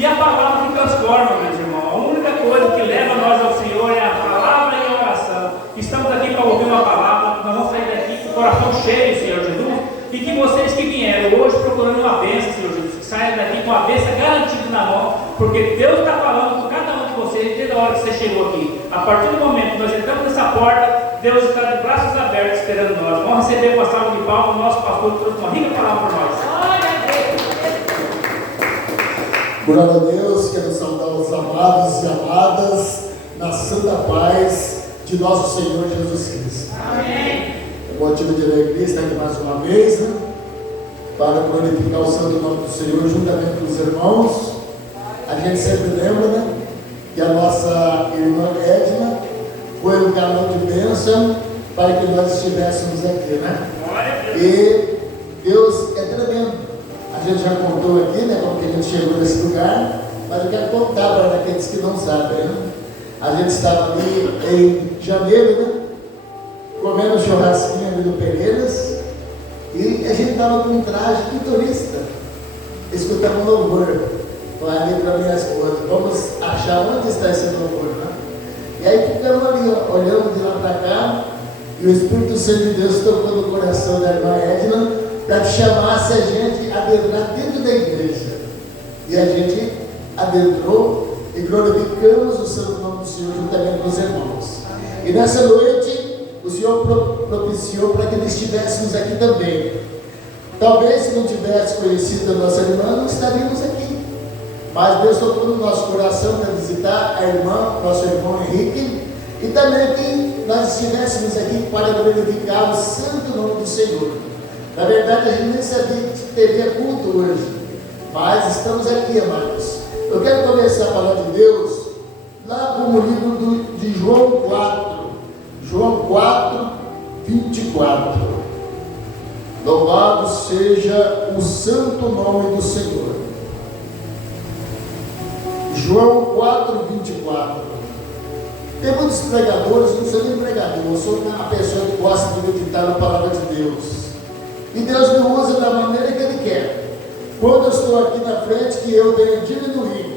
E a palavra que transforma, meus irmãos. A única coisa que leva nós ao Senhor é a palavra e a oração. Estamos aqui para ouvir uma palavra, nós vamos sair daqui com o coração cheio, Senhor Jesus. E que vocês que vieram hoje procurando uma bênção, Senhor Jesus, que saiam daqui com a bênção garantida na mão, porque Deus está falando com cada um de vocês desde a hora que você chegou aqui. A partir do momento que nós entramos nessa porta, Deus está de braços abertos esperando nós. Vamos receber com a salva de palmas o nosso pastor que trouxe uma rica palavra para nós. Glória a Deus, quero saudar os amados e amadas na santa paz de nosso Senhor Jesus Cristo. Amém. O motivo de alegria estar aqui mais uma vez, né? Para glorificar o santo nome do Senhor juntamente com os irmãos. A gente sempre lembra, né? Que a nossa irmã Edna foi um canal de bênção para que nós estivéssemos aqui, né? E Deus é tremendo. A gente já contou aqui, né? Como que a gente chegou nesse lugar, mas eu quero contar para aqueles que não sabem, né? A gente estava ali em janeiro, né? Comendo churrasquinho ali do Pereiras, e a gente estava com um traje de turista, escutando louvor. Falei para minha esposa, vamos achar onde está esse louvor, né? E aí ficamos ali, ó, olhando de lá para cá, e o Espírito Santo de Deus tocou no coração da irmã Edna para que chamasse a gente a adentrar dentro da igreja. E a gente adentrou e glorificamos o santo nome do Senhor juntamente com os irmãos. E nessa noite o Senhor propiciou para que nós estivéssemos aqui também. Talvez se não tivesse conhecido a nossa irmã, não estaríamos aqui. Mas Deus tocou no nosso coração para visitar a irmã, nosso irmão Henrique, e também que nós estivéssemos aqui para glorificar o santo nome do Senhor. Na verdade, a gente nem sabia que teria culto hoje, mas estamos aqui, amados. Eu quero começar a falar de Deus lá no livro de João 4. João 4, 24. Louvado seja o santo nome do Senhor. João 4, 24. Tem muitos pregadores, não sou nem pregador, eu sou uma pessoa que gosta de meditar na palavra de Deus. E Deus me usa da maneira que Ele quer. Quando eu estou aqui na frente, que eu venho diminuir,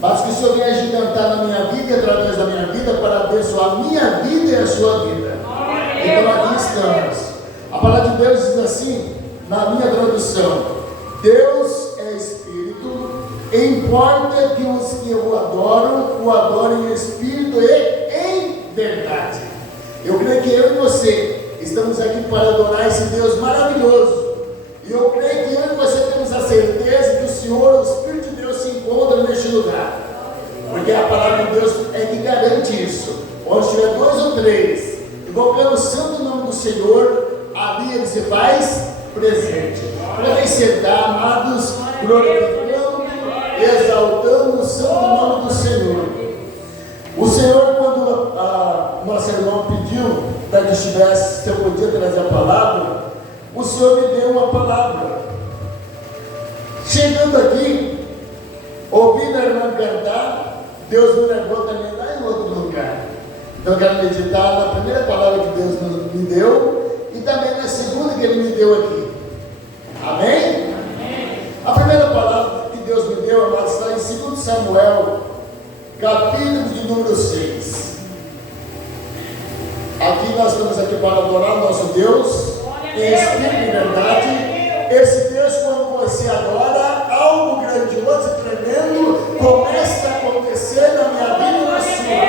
mas que o Senhor venha agigantar na minha vida e através da minha vida para abençoar a minha vida e a sua vida. Então aqui estamos. A palavra de Deus diz assim, na minha tradução: Deus é Espírito, e importa que os que o adorem em Espírito e em verdade. Eu creio que eu e você estamos aqui para adorar esse Deus maravilhoso. E eu creio que eu e você temos a certeza que o Senhor, o Espírito de Deus, se encontra neste lugar. Porque a palavra de Deus é que garante isso. Onde tiver 2 ou 3, invocando o santo nome do Senhor, ali Ele se faz presente. Podem sentar, amados, glorificando, exaltando o santo nome do Senhor. O Senhor, quando a nossa irmã pediu para que estivesse, se eu podia trazer a palavra, o Senhor me deu uma palavra. Chegando aqui, ouvindo a irmã cantar, Deus me levou também lá em outro lugar. Então eu quero meditar na primeira palavra que Deus me deu e também na segunda que Ele me deu aqui. Amém? Amém. A primeira palavra que Deus me deu, ela está em 2 Samuel, capítulo de número 6. Aqui nós estamos aqui para adorar nosso Deus em espírito e verdade. Esse Deus, quando você adora, algo grandioso e tremendo começa a acontecer na minha vida e na sua.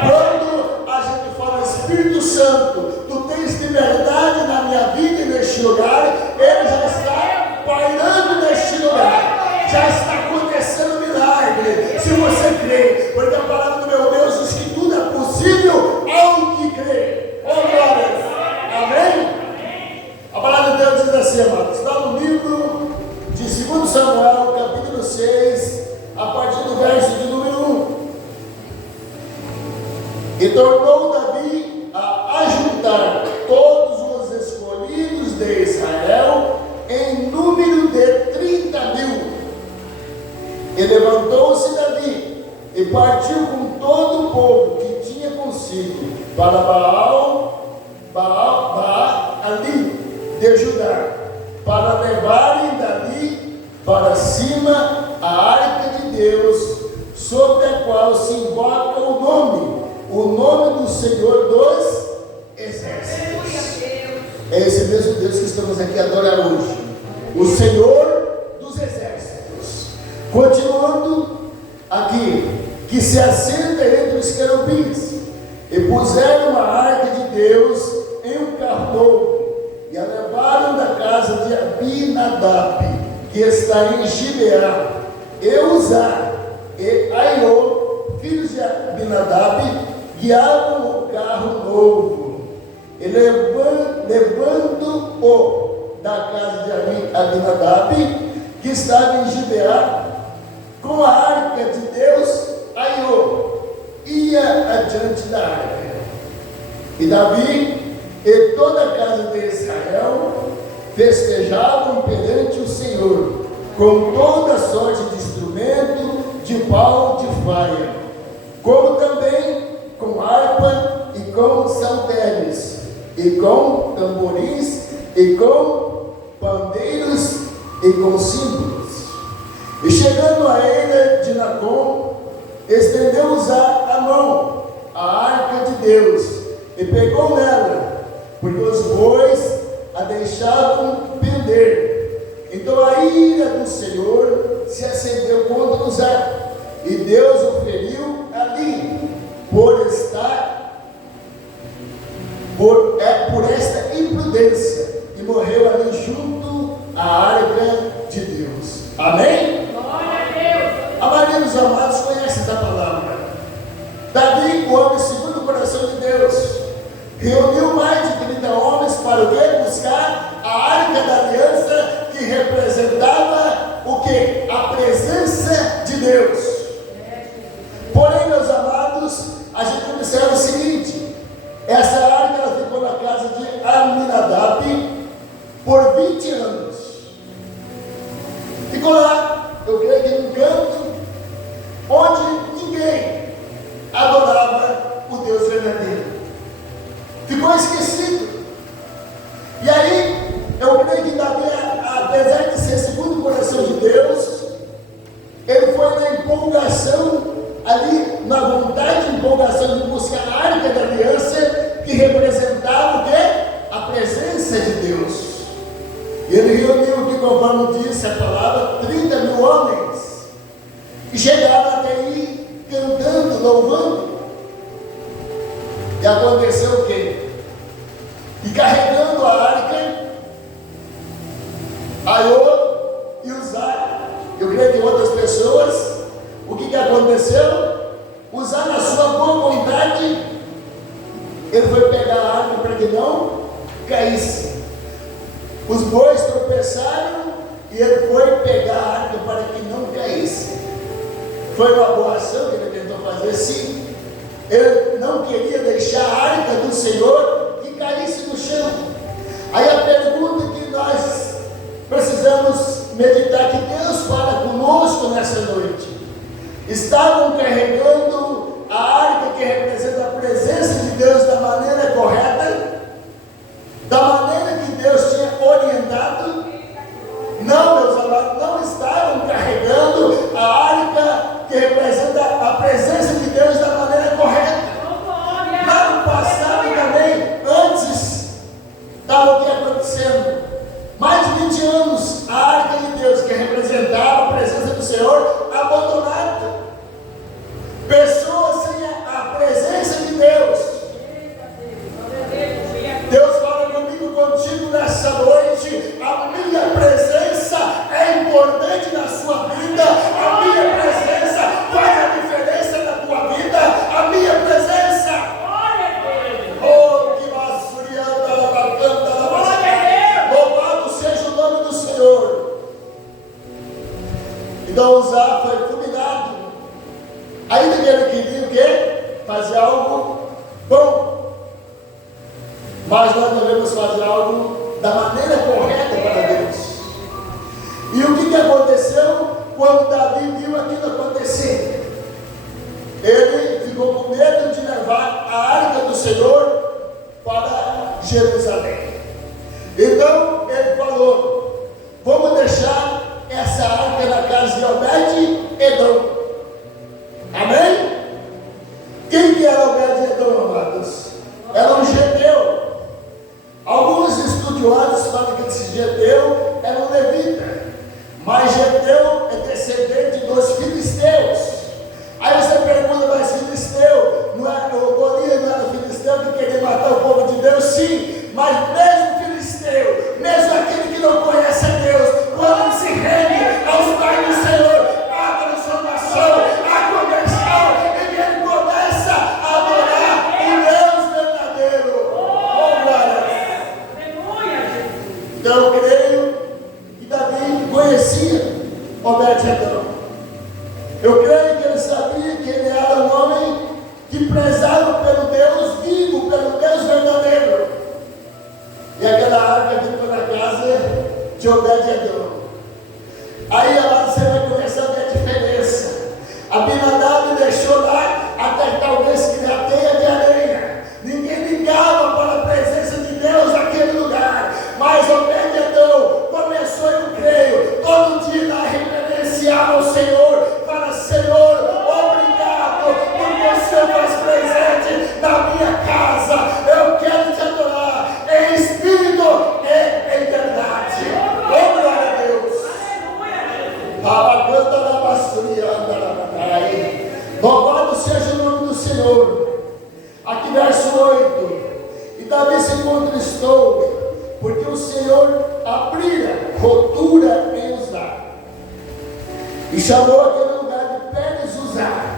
Quando a gente fala Espírito Santo, tu tens liberdade na minha vida e neste lugar, Ele já está pairando neste lugar, já está acontecendo milagre, se você crê, porque a palavra do meu Deus diz que tudo é possível ao que crê. Oh, glória! Amém? A palavra de Deus diz assim, amados, está no livro de 2 Samuel, capítulo 6, a partir do verso de número 1. E tornou Davi a ajuntar todos os escolhidos de Israel em número de 30.000. E levantou-se Davi e partiu com todo o povo que tinha consigo para Baal ali de Judá, para levarem dali para cima a arca de Deus, sobre a qual se invoca o nome do Senhor dos Exércitos. É esse mesmo Deus que estamos aqui a adorar hoje, o Senhor dos Exércitos. Continuando aqui, que se assenta entre os querubins, e puseram a arca de Deus em um carro novo, e a levaram da casa de Abinadab, que está em Gibeá, e Uzá e Aiô, filhos de Abinadab, guiavam o carro novo, e levando-o da casa de Abinadab, que estava em Gibeá, com a arca de Deus, Aiô ia adiante da arca. E Davi e toda a casa de Israel festejavam perante o Senhor, com toda sorte de instrumento, de pau, de faia, como também com harpa e com saltérios, e com tamborins, e com pandeiros, e com símbolos. E chegando à eira de Nacon, estendeu Uzá a mão, a arca de Deus, e pegou nela, porque os bois a deixavam pender. Então a ira do Senhor se acendeu contra Uzá, e Deus o feriu ali, por esta imprudência, e morreu ali junto à arca de Deus. Amém? Glória a Deus. A maioria dos amados conhece essa palavra. Davi, o homem segundo o coração de Deus, reuniu mais de 30 homens para o quê? Buscar a arca da aliança, que representava o quê? A presença de Deus. Porém, meus amados, a gente observa o seguinte: essa arca ela ficou na casa de Aminadab por 20 anos. Ficou lá, eu creio que num canto onde ninguém adorava o Deus verdadeiro. Ficou esquecido. E aí, eu creio que Davi, apesar de ser segundo o coração de Deus, ele foi na empolgação, ali na vontade de empolgação de buscar a arca da aliança, que representava o quê? A presença de Deus. E ele reuniu, que conforme disse a palavra, 30 mil homens, e chegaram até aí cantando, louvando. E aconteceu o quê? E carregando a arca, Aiô e Uzá, eu creio que outras pessoas, o que aconteceu? Uzá, na sua boa vontade, ele foi pegar a arca para que não caísse. Os bois tropeçaram e ele foi pegar a arca para que não caísse. Foi uma boa ação que ele tentou fazer, sim. Ele não queria deixar a arca do Senhor que caísse no chão. Aí a pergunta que nós precisamos meditar, que Deus fala conosco nessa noite: estavam carregando a arca que representa a presença de Deus da maneira correta? Da maneira que Deus tinha orientado? Não, meus amados, não estavam carregando a arca que representa a presença de Deus da maneira correta. Lá no passado também, antes, estava o que acontecendo? Mais de 20 anos, a arca de Deus, que representava a presença do Senhor, abandonada. Pessoas sem a presença de Deus. Deus fala comigo, contigo nessa noite: a minha presença é importante na sua vida, a minha presença faz a diferença na tua vida, a minha presença. Oh, que basurianda, bacana, louvado seja o nome do Senhor. Então Uzá foi fulminado, ainda que ele queria o quê? Fazer algo bom. Mas nós devemos fazer algo da maneira correta para Deus. E o que aconteceu quando Davi viu aquilo acontecer? Ele ficou com medo de levar a arca do Senhor para Jerusalém. Então ele falou: vamos deixar essa arca na casa de Obed-Edom. Eu creio que ele sabia que ele era um homem que prezava pelo Deus vivo, pelo Deus verdadeiro. E aquela arca ficou na casa de Obed-Edom. Aí agora você vai começar a ver a diferença. Abinadab deixou lá até talvez criar teia de areia. Ninguém ligava para a presença de Deus naquele lugar. Mas Obed-Edom começou, eu creio, todo dia a reverenciar ao Senhor. Para Senhor, obrigado, porque o Senhor faz presente na minha casa. Eu quero te adorar em espírito e em verdade. Oh, glória a Deus. Louvado seja o nome do Senhor. Aqui verso 8. E Davi se contristou, porque o Senhor abrira rotura em Uzá, e chamou aquele lugar de Pérez-Uzá.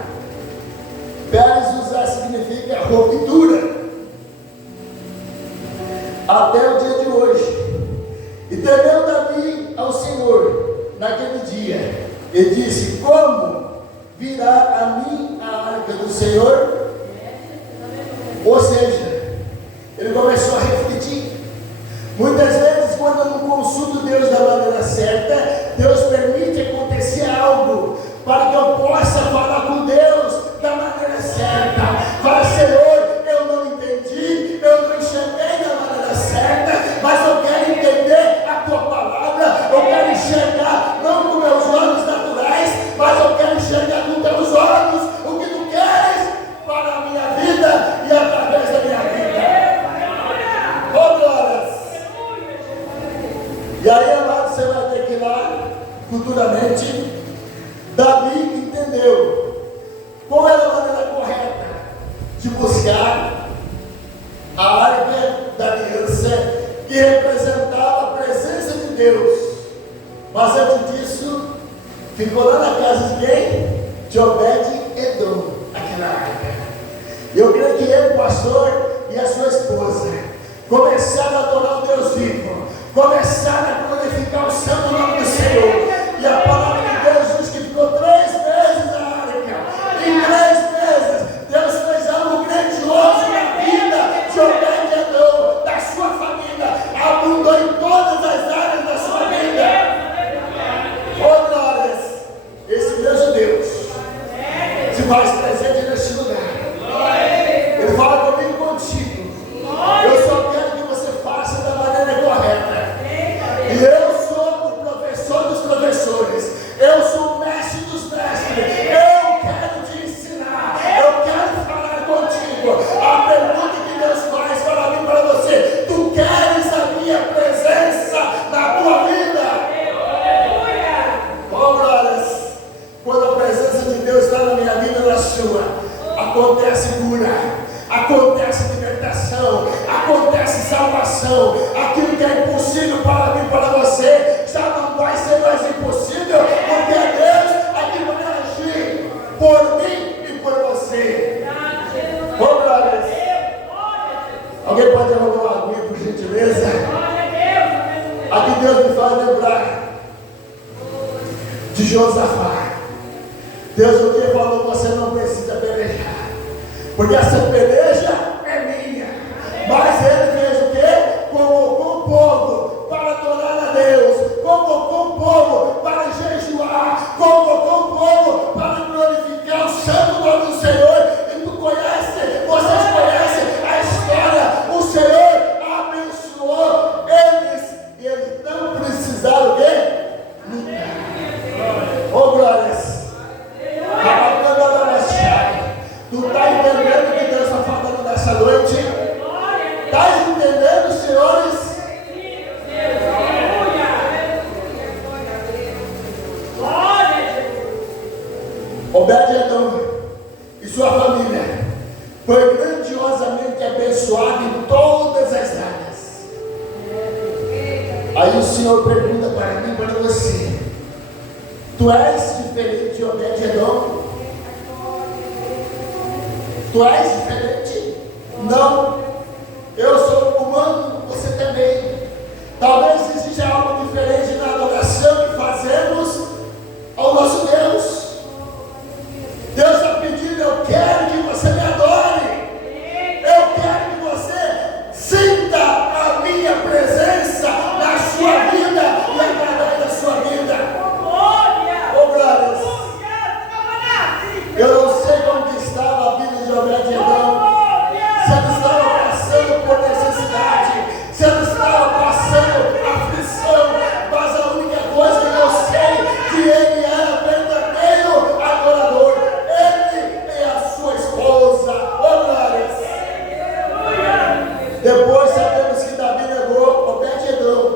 Pérez-Uzá significa ruptura, até o dia de hoje. E temeu Davi ao Senhor naquele dia, e disse: como virá a mim a arca do Senhor? Ou seja, ele começou a refletir. Muitas vezes, quando eu não consulto Deus da maneira certa, Deus permite acontecer algo para que eu possa falar com Deus da maneira certa. Fala: Senhor, eu não entendi, eu não enxerguei da maneira certa, mas eu quero entender a tua palavra. Eu quero enxergar não com meus olhos naturais, mas eu quero enxergar com teus olhos o que tu queres para a minha vida e através da minha vida. Oh, glórias! E aí, amado, você vai ter que ir lá, futuramente, Davi entendeu qual era a maneira correta de buscar a arca da aliança, que representava a presença de Deus. Mas antes disso, ficou lá na casa de quem? De Obed-Edom, aquela arca. Eu creio que ele, pastor, e a sua esposa começaram a adorar o Deus vivo, começaram a glorificar o santo nome do Senhor. E a palavra de Deus diz que ficou 3 meses na arca. Em 3 meses, Deus fez algo grandioso na vida de Obed-Edom, da sua família, abundou em todas as áreas da sua vida. Oh, glórias! Esse mesmo Deus se faz presente neste lugar. Ele fala comigo, contigo. Eu só quero que você faça da maneira correta. E eu sou o professor dos professores. Eu sou o mestre dos mestres. Eu quero te ensinar. Eu quero falar contigo. A pergunta que Deus faz para mim e para você: tu queres a minha presença na tua vida? Oh, glórias! Quando a presença de Deus está na minha vida e na sua, acontece cura, acontece libertação, acontece salvação. Aquilo que é impossível para mim e para você já não vai ser mais impossível, porque é Deus que vai agir por mim e por você. Oh, glórias! Alguém pode arrumar uma aguinha, por gentileza? Aqui Deus me faz lembrar de Josafá. Deus um dia falou: você não precisa pelejar, porque essa peleja é minha. Mas ele fez o quê? Convocou o povo para adorar a Deus, convocou o povo para jejuar, convocou o povo para glorificar o santo nome do Senhor. E tu conhece, vocês conhecem a história. O Senhor abençoou eles e eles não precisaram o quê? Lutar. Oh, glórias! Tu está entendendo o que Deus está falando nessa noite? Está entendendo, senhores? Obed-Edom e sua família foi grandiosamente abençoado em todas as áreas. Aí o Senhor pergunta para mim e para você: tu és diferente de Obed-Edom? Tu és diferente? Não. Eu sou humano, você também. Talvez exista algo diferente na adoração que fazemos ao nosso Deus. Eu não sei como que estava a vida de Obed-Edom. Se ele estava passando por necessidade, se ele estava passando aflição, mas a única coisa que eu sei que ele era verdadeiro adorador. Ele e a sua esposa. Glórias. Depois sabemos que Davi negou Obed-Edom.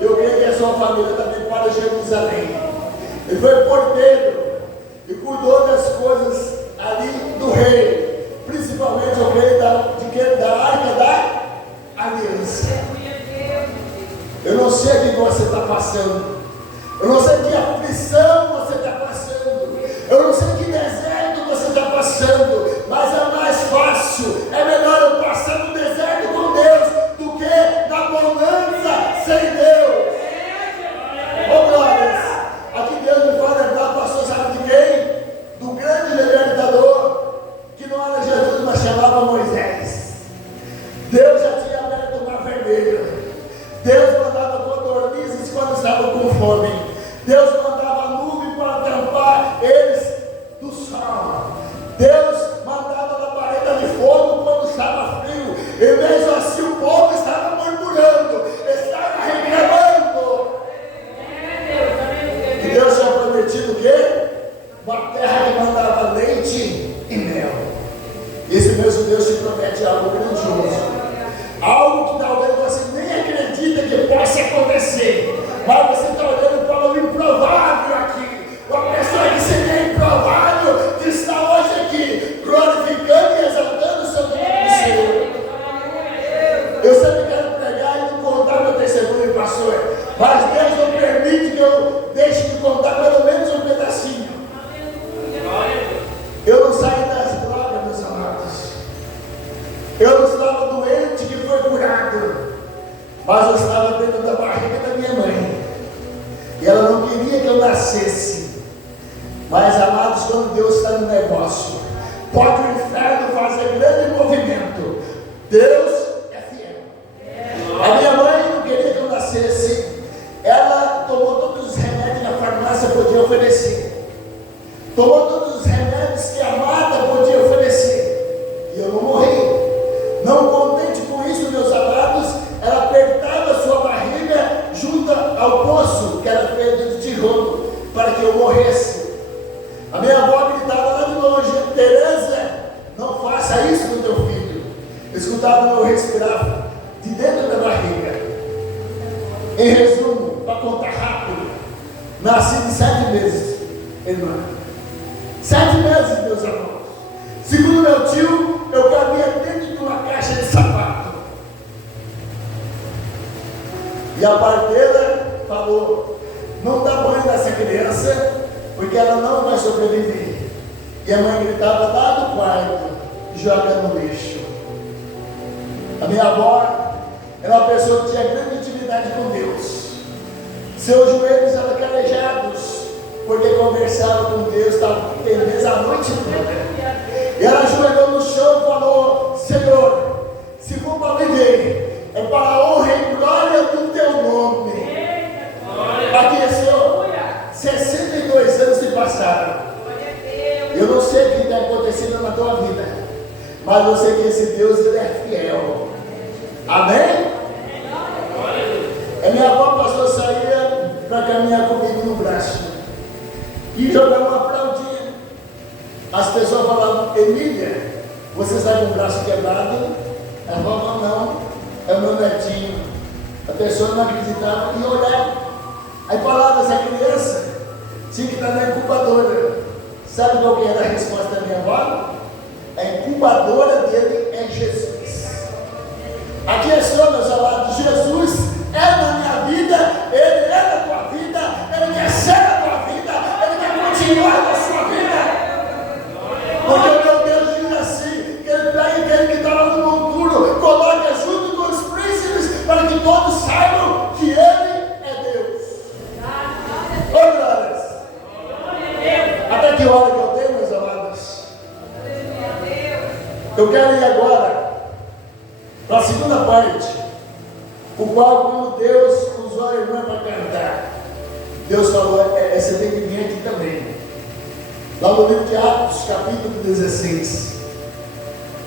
Eu creio que a sua família também para Jerusalém. Ele foi porteiro e cuidou das coisas ali do rei, principalmente o rei da Arca da Aliança. Eu não sei o que você está passando, eu não sei que aflição você está passando, eu não sei que deserto você está passando, mas é mais fácil, é melhor eu passar no deserto com Deus do que na bonança sem Deus. Oh, glórias! Aqui Deus me faz lembrar, pastor, sabe de quem? Do grande libertador, que não era Jesus, mas chamava Moisés. Deus já tinha aberto o mar vermelho. Deus mandava codornizes quando estavam com fome. Deus mandava nuvem para tampar eles do sol. Deus mandava labareda de fogo quando estava frio. E mesmo assim o povo estava murmurando, estava reclamando. E Deus tinha prometido o quê? Uma terra que mandava leite e mel. Esse mesmo Deus te promete algo grandioso. Algo que talvez você nem acredita que possa acontecer. Mas você está olhando para o improvável aqui. Uma pessoa que seria improvável que está hoje aqui, glorificando e exaltando o seu nome do Senhor. Eu sempre quero pregar e não contar meu testemunho, pastor. Mas Deus não permite que eu deixe de contar pelo menos um pedacinho. Eu não saí das drogas, meus amados. Eu não estava doente que foi curado, mas eu estava dentro da barriga da minha mãe. E ela não queria que eu nascesse. Mas, amados, quando Deus está no negócio, pode o inferno fazer grande movimento. Deus é fiel. A minha mãe não queria que eu nascesse. Ela tomou todos os remédios que a farmácia podia oferecer. Tomou todos os remédios que a mata podia oferecer. E eu não morri. Não contente com isso, meus amados, ela apertava sua barriga junto ao poço que era feito de tijolo, para que eu morresse. A minha avó gritava lá de longe: Tereza, não faça isso com teu filho. Eu escutava meu respirar de dentro da barriga. Em resumo, para contar rápido, nasci de 7 meses, irmã. 7 meses, meus irmãos. Segundo meu tio, eu cabia dentro de uma caixa de sapato. E a parteira falou: não dá banho nessa criança, porque ela não vai sobreviver. E a mãe gritava lá do quarto, jogando lixo. A minha avó era uma pessoa que tinha grande intimidade com Deus. Seus joelhos eram calejados, porque conversava com Deus, talvez a noite toda. E ela ajoelhou no chão e falou: Senhor, se for para viver, é para a honra e glória do teu nome. Aqui, Senhor, 62 anos se passaram. Eu não sei o que está acontecendo na tua vida, mas eu sei que esse Deus, ele é fiel. Amém? A minha avó, pastor, saía para caminhar comigo no braço e jogava uma fraldinha. As pessoas falavam: Emília, você está com o braço quebrado? Ela falava: não, é o meu netinho. A pessoa não acreditava e olhava. Aí falava: essa criança tinha que estar na incubadora. Sabe qual que era a resposta da minha avó? A incubadora dele é Jesus. Aqui é só, meus amados, Jesus é na minha vida, Ele é na tua vida, Ele quer ser na tua vida, Ele quer continuar na sua vida. Porque o meu Deus diz assim, que Ele pega aquele que está lá no monturo, coloca junto com os príncipes, para que todos saibam que Ele é Deus. Ô, glórias! Até que hora que eu tenho, meus amados? Eu quero ir agora para a segunda parte, o qual, quando Deus usou a irmã para cantar, Deus falou: você tem que vir aqui também. Lá no livro de Atos, capítulo 16.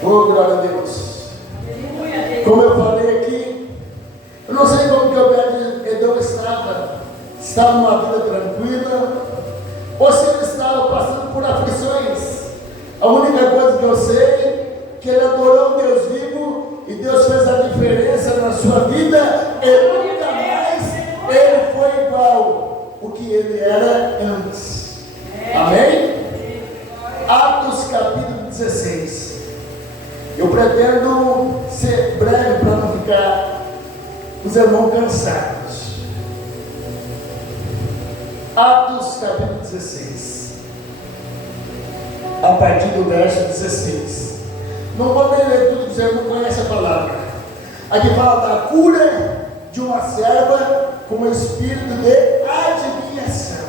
Oh, glória a Deus. Como eu falei aqui, eu não sei como que Obed-Edom estava numa vida tranquila, ou se ele estava passando por aflições. A única coisa que eu sei é que ele adorou o Deus vivo e Deus fez a diferença na sua vida e nunca mais ele foi igual o que ele era antes. Amém? Atos capítulo 16. Eu pretendo ser breve para não ficar os irmãos cansados. Atos capítulo 16, a partir do verso 16. Não vou nem ler tudo, você não conhece a palavra. Aqui fala da cura de uma serva com um espírito de adivinhação,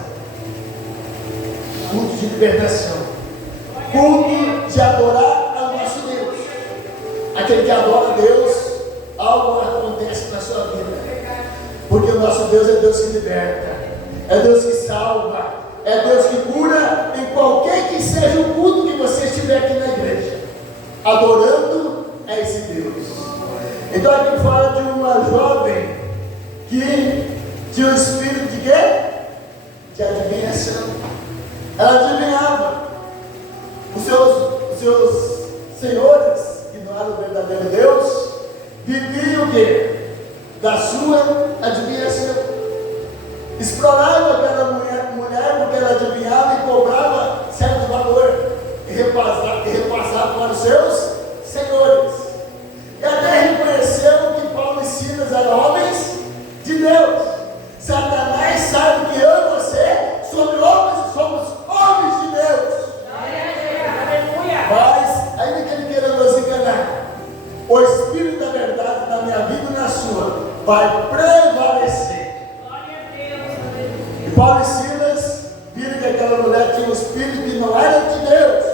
culto de libertação, culto de adorar ao nosso Deus. Aquele que adora a Deus, algo acontece na sua vida, porque o nosso Deus é Deus que liberta, é Deus que salva, é Deus que cura, em qualquer que seja o culto que você estiver aqui na igreja, adorando a esse Deus. Então aqui fala de uma jovem que tinha um espírito de quê? De adivinhação. Ela adivinhava. Os seus senhores, que não eram o verdadeiro Deus, viviam o quê? Da sua adivinhação. Exploravam aquela mulher porque ela adivinhava e cobrava certo valor e repassava para os seus senhores. E até reconheceram que Paulo e Silas eram homens de Deus. Satanás sabe que eu e você somos homens de Deus. Mas, ainda que ele queira nos enganar, o Espírito da verdade na minha vida e na sua vai prevalecer. E Paulo e Silas viram que aquela mulher tinha um espírito que não era de Deus,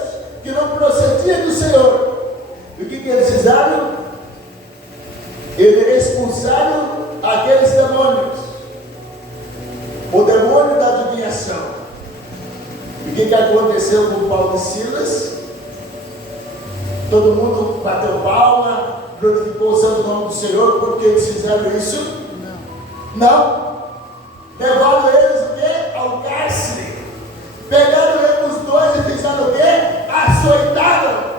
que não procedia do Senhor. E o que eles fizeram? Eles expulsaram aqueles demônios, o demônio da adivinhação. E o que aconteceu com Paulo e Silas? Todo mundo bateu palma, glorificou o santo nome do Senhor, porque eles fizeram isso? Não. Levaram eles o quê? Ao cárcere. Pegaram eles os dois e fizeram o quê? Açoitaram.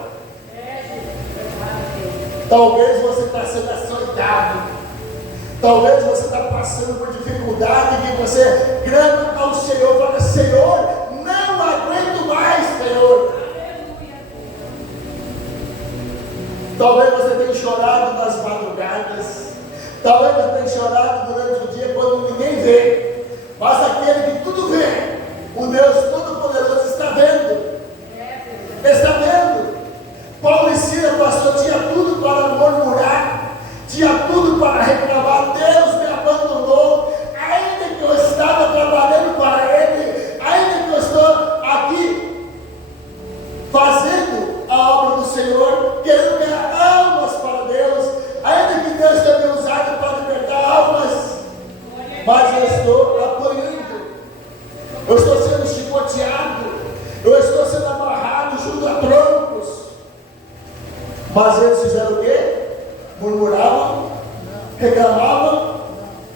Talvez você está sendo açoitado. Talvez você está passando por dificuldade que você clama ao Senhor, fala: Senhor, não aguento mais, Senhor. Talvez você tenha chorado nas madrugadas. Talvez você tenha chorado durante o dia quando ninguém vê. Mas aquele que tudo vê, o Deus Todo-Poderoso, está vendo. Está vendo. Paulo e Silas, pastor, tinha tudo para murmurar, tinha tudo para reclamar: Deus me abandonou, ainda que eu estava trabalhando para Ele, ainda que eu estou aqui fazendo a obra do Senhor, querendo ganhar almas para Deus, ainda que Deus tenha me usado para libertar almas, mas eu estou apanhando, eu estou sendo chicoteado, eu estou sendo amarrado junto a troncos. Mas eles fizeram o quê? Murmuravam? Reclamavam?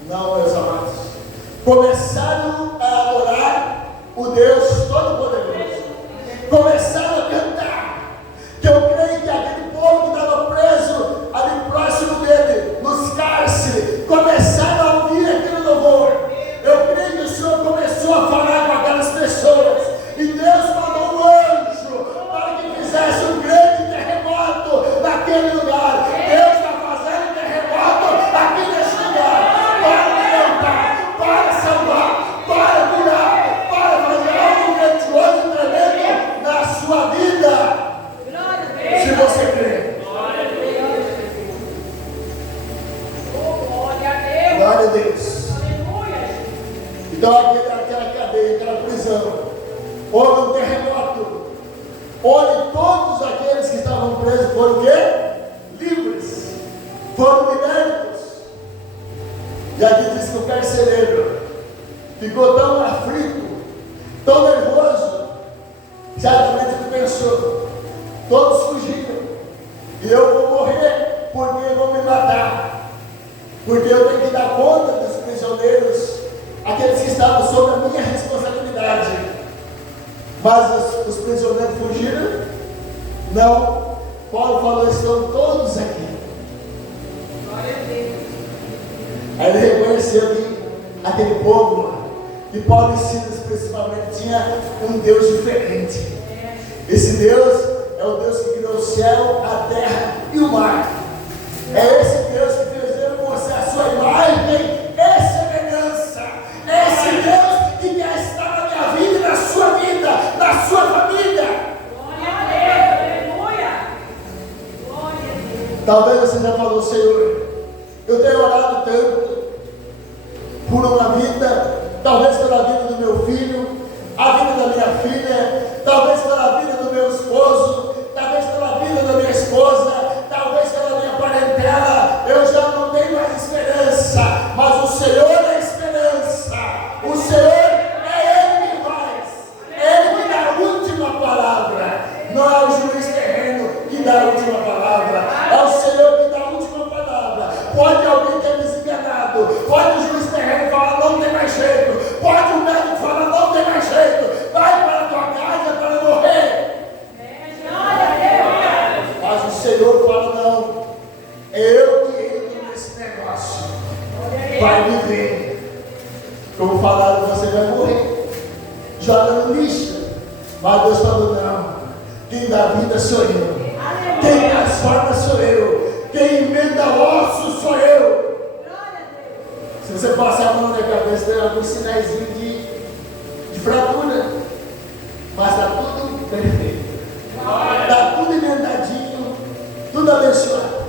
Não, meus amados. Começaram a adorar o Deus Todo-Poderoso. Começaram a cantar. Que eu creio que aquele povo que estava preso ali próximo dele, nos cárceres, começaram a ouvir aquele louvor. Eu creio que o Senhor começou a falar com aquelas pessoas. E Deus mandou um anjo para que fizesse um grande terremoto naquele lugar. Deus está fazendo terremoto aqui nesse lugar, para levantar, para salvar, para curar, para fazer algo grandioso e tremendo na sua vida. Se você crê. Glória a Deus. Então aquela cadeia, aquela prisão, houve um terremoto, onde todos aqueles que estavam presos foram o quê? Livres, foram libertos. E aqui diz que o carcereiro ficou tão aflito, tão nervoso, pensou: todos fugiram, e eu vou morrer, porque vão me matar, porque eu tenho que dar conta dos prisioneiros, aqueles que estavam sob a minha responsabilidade. Mas os prisioneiros fugiram? Não. Paulo falou: estão todos aqui. Aí ele reconheceu que aquele povo, que Paulo e Silas principalmente, tinha um Deus diferente. Esse Deus é o Deus que criou o céu, a terra e o mar. É esse Deus que fez você a sua imagem e semelhança. É esse Deus que quer estar na minha vida e na sua vida, na sua família. Talvez você já falou: Senhor, eu tenho orado tanto por uma vida, talvez pela vida do meu filho, a vida da minha filha, talvez pela vida do meu esposo, talvez pela vida da minha esposa, talvez pela minha parentela. Eu já não tenho mais esperança, mas o Senhor é a esperança. O Senhor é Ele que faz, Ele que dá a última palavra. Não é o juiz terreno que dá a última palavra, é o Senhor que dá a última palavra. Pode alguém ter desenganado, pode o juiz terreno falar: não tem mais jeito, pode o médico falar: não tem mais jeito, vai para a tua casa para morrer. Mas o Senhor fala: não, eu que entro nesse negócio, vai viver. Como falaram, você vai morrer, joga no lixo. Mas Deus falou: não, quem dá vida sou eu, quem transforma sou eu, quem emenda ossos sou eu. Se você passar a mão na cabeça, tem alguns sinais de fratura, mas está tudo perfeito, está tudo emendadinho, tudo abençoado.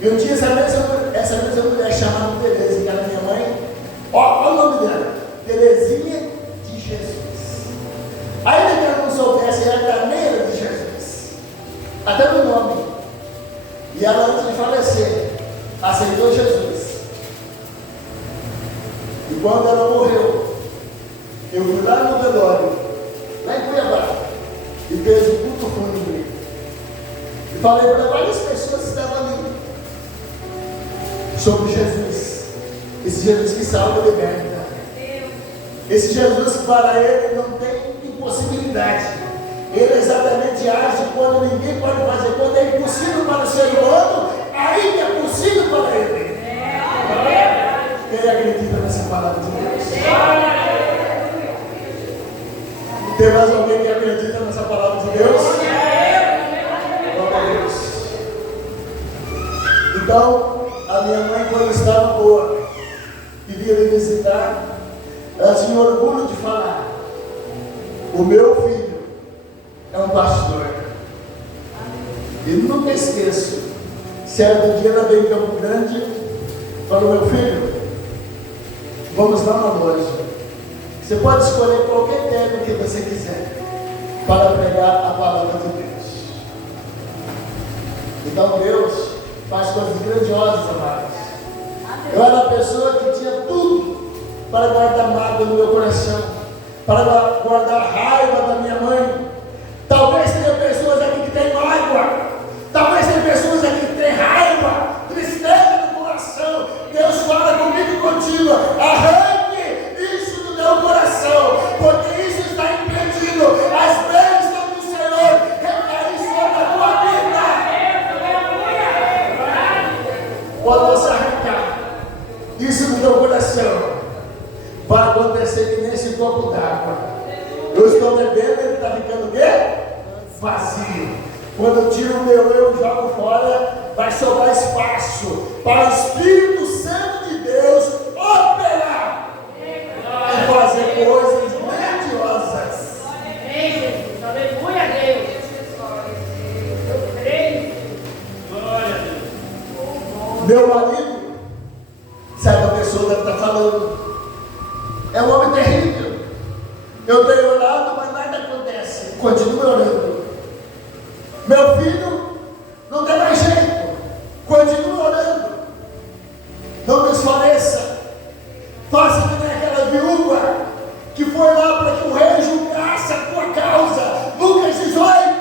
E um dia essa mesma mulher chamada Tereza, que era minha mãe, olha o nome dela, Terezinha de Jesus. Ainda que ela não soubesse, ela era carneira de Jesus, até no nome. E ela, antes de falecer, aceitou Jesus. E quando ela morreu, eu fui lá no velório, lá em Cuiabá, e fiz o culto fúnebre. E falei para várias pessoas que estavam ali sobre Jesus. Esse Jesus que salva e liberta. Esse Jesus que para ele não tem impossibilidade. Ele exatamente age quando ninguém pode fazer. Quando é impossível para o ser humano, aí que é possível para ele. Quem acredita nessa palavra de Deus? Tem mais alguém que acredita nessa palavra de Deus? Glória a Deus. Então, a minha mãe, quando estava boa, que vinha me visitar, ela tinha orgulho de falar: o meu filho é um pastor. E nunca esqueço, certo dia ela veio em Campo Grande, falou: meu filho, vamos lá na loja. Você pode escolher qualquer tema que você quiser para pregar a palavra de Deus. Então Deus faz coisas grandiosas, amados. Eu era a pessoa que tinha tudo para guardar mágoa no meu coração, para guardar raiva da minha mãe. Talvez tenha pessoas aqui que têm mágoa, talvez tenha pessoas aqui que têm raiva, tristeza no coração. Deus fala comigo e contigo: arranque isso do teu coração, porque isso está impedindo as bênçãos do Senhor recair sobre a tua vida. Quando você arrancar isso do teu coração, vai acontecer que nesse copo d'água eu estou bebendo, ele está ficando o quê? Vazio. Quando eu tiro o meu eu e jogo fora, vai sobrar espaço para o Espírito Santo de Deus operar e fazer coisas grandiosas. Aleluia, Deus. Eu creio. Glória a Deus. Meu marido, certa pessoa deve estar falando, é um homem terrível. Eu tenho orado, mas nada acontece. Continue orando. Meu filho não tem mais jeito. Continue orando. Não desfaleça. Faça que nem aquela viúva que foi lá para que o rei julgasse a tua causa. Lucas 18.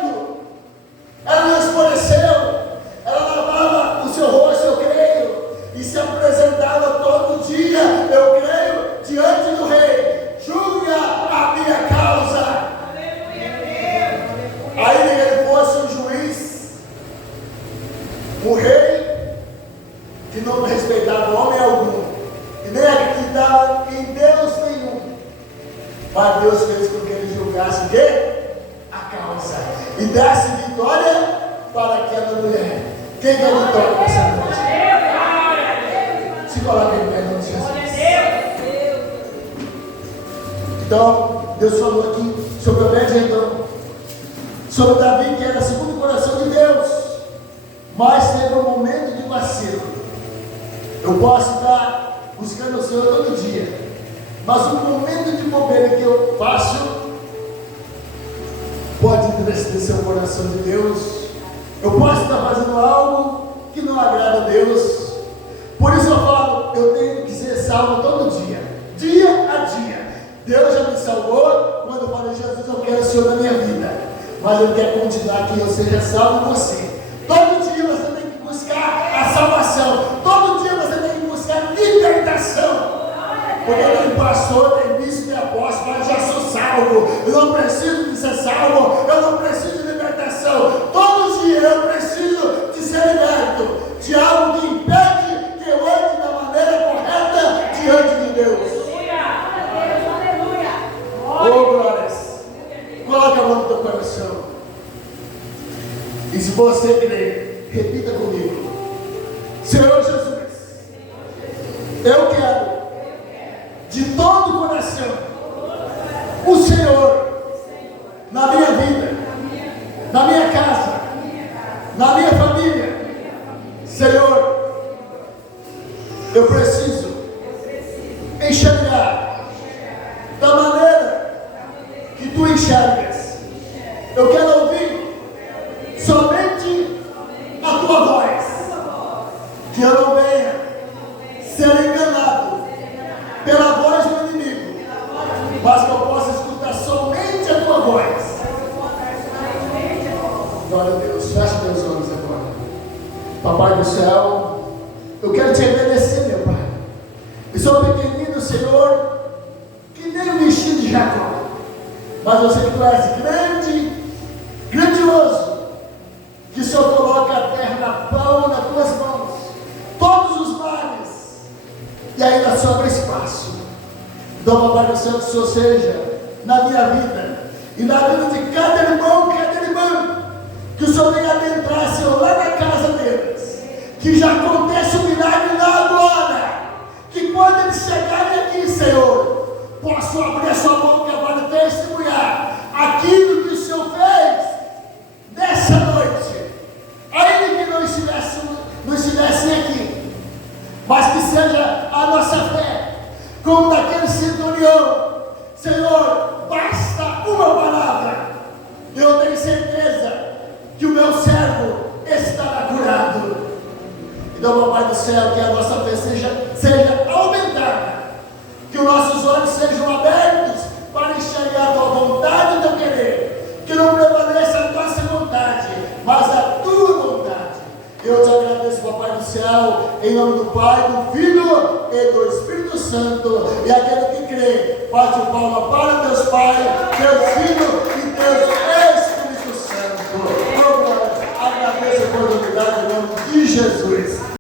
causa e desse vitória para aquela mulher. Quem quer vitória nessa noite? Se coloca em pé, em nome de Jesus. Então, Deus falou aqui sobre Obed-Edom, sobre Davi, que era segundo o coração de Deus, mas teve um momento de vacilo. Eu posso estar buscando o Senhor todo dia, mas o momento de bobeira que eu faço pode entristecer o coração de Deus. Eu posso estar fazendo algo que não agrada a Deus. Por isso eu falo, eu tenho que ser salvo todo dia, dia a dia. Deus já me salvou quando eu falei, Jesus, eu quero o Senhor na minha vida, mas Ele quer continuar que eu seja salvo em você. Todo dia você tem que buscar a salvação, todo dia você tem que buscar libertação. Porque tem pastor, tem bispo, tem apóstolo, mas já sou salvo, eu não preciso de ser salvo, eu não preciso de libertação. Todos os dias eu preciso de ser liberto de algo que impede que eu ande da maneira correta diante de Deus. Oh, glórias! Coloca a mão no teu coração. E se você crer, repita comigo: Senhor Jesus, eu quero de todo o coração o Senhor na minha vida, na minha casa, na minha família. Senhor, eu preciso enxergar da maneira que Tu enxergas. Eu quero ouvir somente a Tua voz, que eu não venha ser enganado pela voz do inimigo, mas que eu possa escutar somente a Tua voz. Glória a Deus. Fecha teus olhos agora. Papai do céu, eu quero Te agradecer, meu Pai. Eu sou pequenino, Senhor, que nem o vestido de Jacó, mas eu sei que Tu és grande, grandioso, que o Senhor coloca a terra na palma das Tuas mãos, todos os mares, e ainda sobra espaço. Então, Papai do céu, que o Senhor seja na minha vida e na vida de cada irmão, cada irmã, que o Senhor venha adentrar, Senhor, lá na casa deles, que já aconteça o milagre lá agora, que quando eles chegarem aqui, Senhor, possam abrir a sua boca para testemunhar aquilo que o Senhor fez nessa noite, ainda que não estivessem aqui, mas que seja a nossa fé como daquele centurião. Senhor, basta uma palavra, eu tenho certeza que o meu servo estará curado. Então, Papai do céu, que a nossa fé seja aumentada, que os nossos olhos sejam abertos para enxergar a Tua vontade e o Teu querer, que não prevaleça a nossa vontade, mas a Tua vontade. Eu Te agradeço, Papai do céu, em nome do Pai, do Filho e do Espírito Santo. E aquele que crê, bate palma para Deus Pai, Deus Filho e Deus Espírito Santo. Agradeço a oportunidade em nome de Jesus.